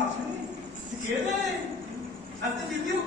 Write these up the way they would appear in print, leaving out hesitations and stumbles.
আসেনি কে রে আজকে দ্বিতীয়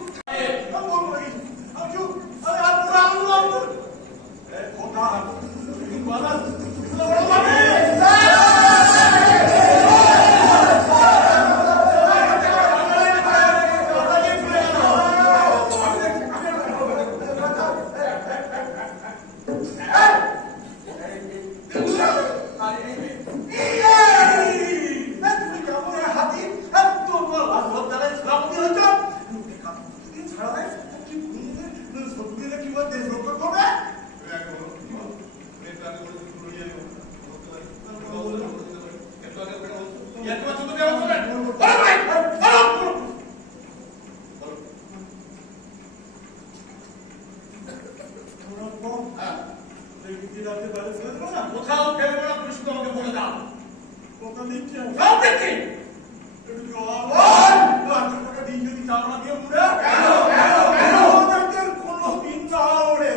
কোথাও ফেলবো না, তুমি শুধু আমাকে বলে দাও কোথা দিচ্ছি সব দেখছি দিন যদি চাওয়া দিয়ে পুরো কোনো দিন না ওরে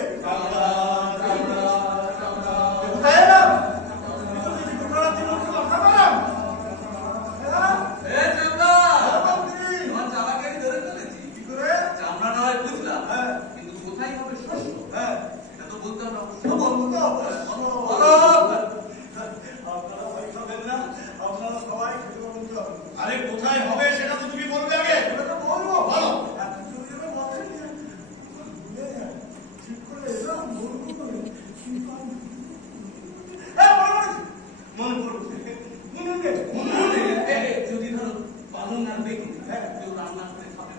আরে কোথায় হবে সেটা তো তুমি বলবে আগে। বলবো বলো যদি ধরো পালন আর বেগুন কেউ রান্না করে খাবে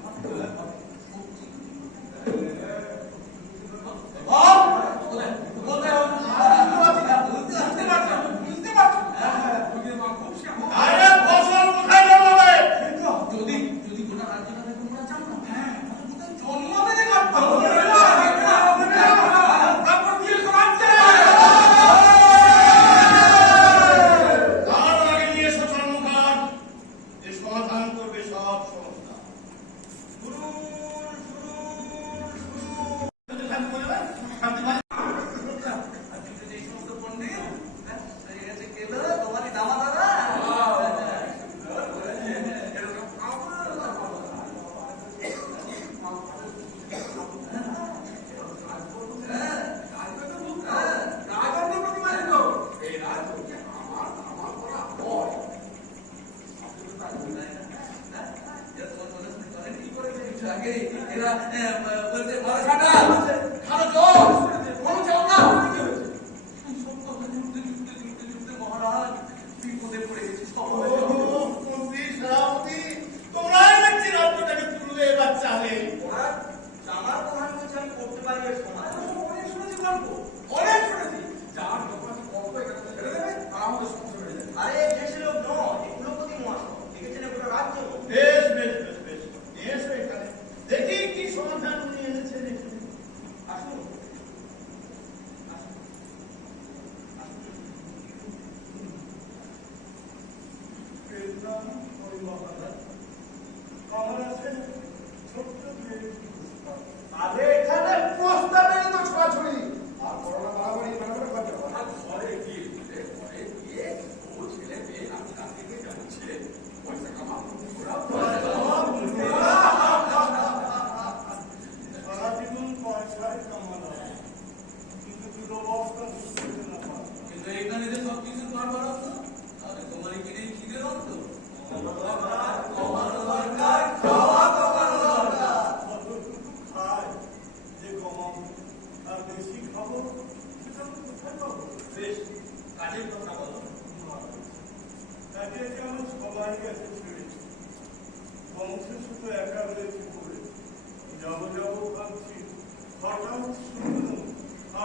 এরা বলতে মারা ছাটা খালো জল কোনো জল না মহারাজ বিপদে পড়ে গেছে তোমরাই দেখছি রাজ্যটাকে তুলে বাচ্চালে ওরা জামার প্রধান বলছে আমি করতে পারি সমাজ অনেক শুনেছি গল্প অনেক শুনেছি যার যখন গল্প এখানে ছেড়ে দেবে আর আমাদের সমস্যা বেড়ে যাবে। আরে দেশের লোক নয় কুলপতি মহাশয় দেখেছেন গোটা রাজ্য বেশ বেশ বেশ বেশ এসো এখানে দেখি কি সমাধান উনি এনেছেন এখানে আসুন আমার আছে ছোট্ট আরে এখানে প্রস্তাবে তো ছোড়াছড়ি আর করোনা বাড়াবাড়ি বাড়াবাড়ি খরচা ঘরে গিয়ে ও ছেলে মেয়ে আমি কাছে যাচ্ছে পয়সা কামাবো সারা জীবন পয়সায় কামানো কিন্তু দুরবস্থা কিন্তু এখানে যে সব কিছু করবার আছে তাহলে তোমার এখানে খিদে রক্ত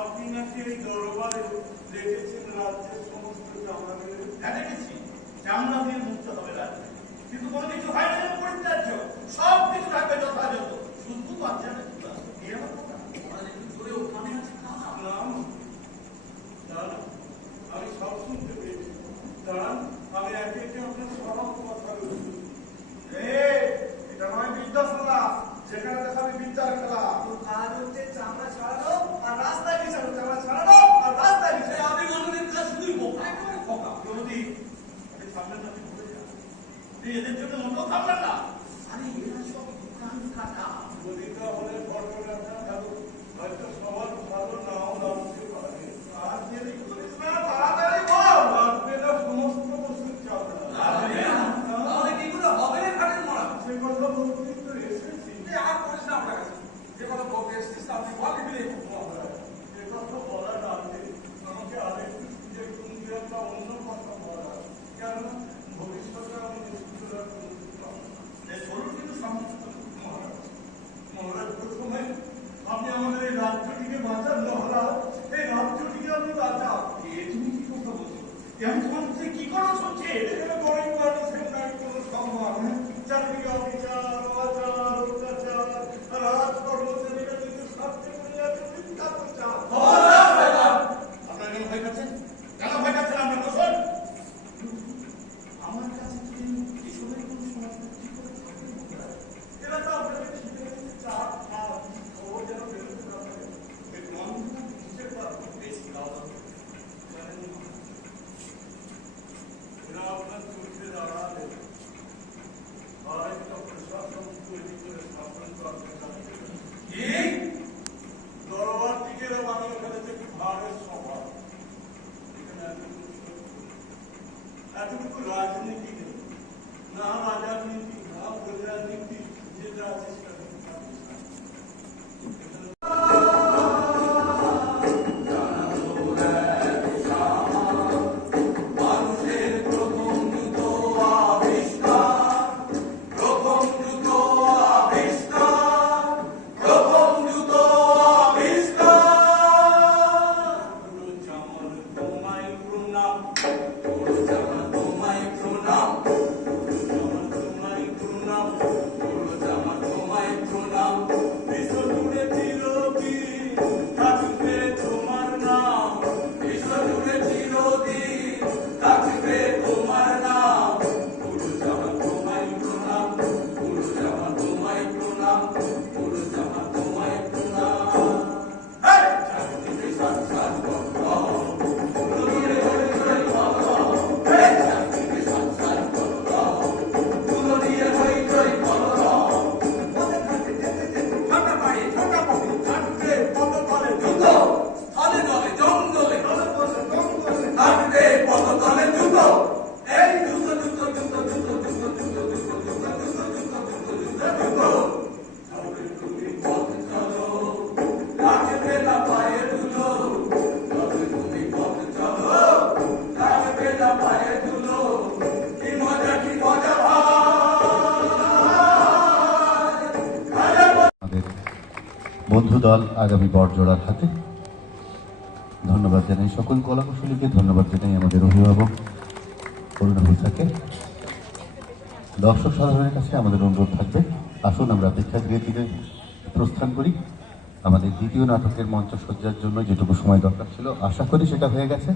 আপনি নাকি এই দরবারে দেখেছেন রাজ্যের সমস্ত দেখেছি চামড়া দিয়ে মুক্ত হবে রাজ্যে কিন্তু কোনো কিছু হয় না পরিত্যাজ্য সব কিছু রাখবে যথাযথ শুধু বাচ্চাটা ওখানে আছে আমি সব শুনতে পেয়েছি দাঁড়ান আমি একে একে আপনার সব কথা বলছি এটা নয় বিদ্যাশালা যেখানে দেখাবে বিদ্যার খেলা কাজ হচ্ছে চামড়া ছাড়ানো আর রাস্তায় বিছানো চামড়া ছাড়ানো আর রাস্তায় বিছানো আপনি বলবেন শুধুই বোকায় করে খোকা যদি এদের জন্য মোটেও থাকবেন না। আরে এরা সব দোকান কাটা। গরিবরা হলে ঘটনা থাকুক, হয়তো সবার ভালো নাও লাগতে পারে। আর দেরি করিস না, তাড়াতাড়ি বল। লাগবে না সমস্ত বস্তুর চাপড়া। লাগবে না? তাহলে কি করে হবে রে ঘাটের মরা? সে কথা বলতেই তো এসেছি। আর করিস না আপনার কাছে। যে কথা বলতে এসেছিস আপনি বল দিবি। যে কথা বলার আগে আমাকে আরেকটু সুযোগ দিন, যে একটা অন্য কথা বলা। কেন ভবিষ্যতে আমি নিশ্চিত রাখবো। চলুন কিন্তু সংযুক্ত মহারাজ। মহারাজ, প্রথমে আপনি আমাদের এই রাজ্যটিকে বাঁচান। মহারাজ, এই রাজ্যটিকে আপনি বাঁচান। তুমি কি কথা বলছো? আমি তোমার কাছে কি করা শুনছি? গরিব মানুষের নাই কোনো সম্মান। চাকরি, অফিসার, অত্যাচার, অত্যাচার, রাজকর্মচারীরা কিন্তু সবচেয়ে করে আছে মিথ্যা প্রচার। আপনারা কেন ভয় পাচ্ছেন? কেন ভয় পাচ্ছেন আপনার বসুন? আমার কাছে যদি এসবের কোনো সমাধান কি করে থাকবে? এরা তো আপনাকে খিদে চাপ খাওয়া খবর যেন বেরোতে না পারে। মন্ত্রণা বুঝতে পারবো বেশি খাওয়া দাওয়া এরা আপনার চোখে দাঁড়ালে আরেকটা প্রশাসন তৈরি করে শাসন করতে চাচ্ছে। কি দরবার থেকে বাংলা ফেলেছে কি ভারের স্বভাব। এখানে এতটুকু রাজনীতি নেই, না রাজার নীতি, না প্রজার নীতি, যেটা আছে সেটা বন্ধু দল আগামী বড়জোড়ার হাতে। ধন্যবাদ জানাই সকল কলাকুশলীকে, ধন্যবাদ জানাই আমাদের অভিভাবক করুণাভিসাকে। দর্শক সাধারণের কাছে আমাদের অনুরোধ থাকবে, আসুন আমরা প্রেক্ষাগৃহে থেকে প্রস্থান করি। আমাদের দ্বিতীয় নাটকের মঞ্চসজ্জার জন্য যেটুকু সময় দরকার ছিল আশা করি সেটা হয়ে গেছে।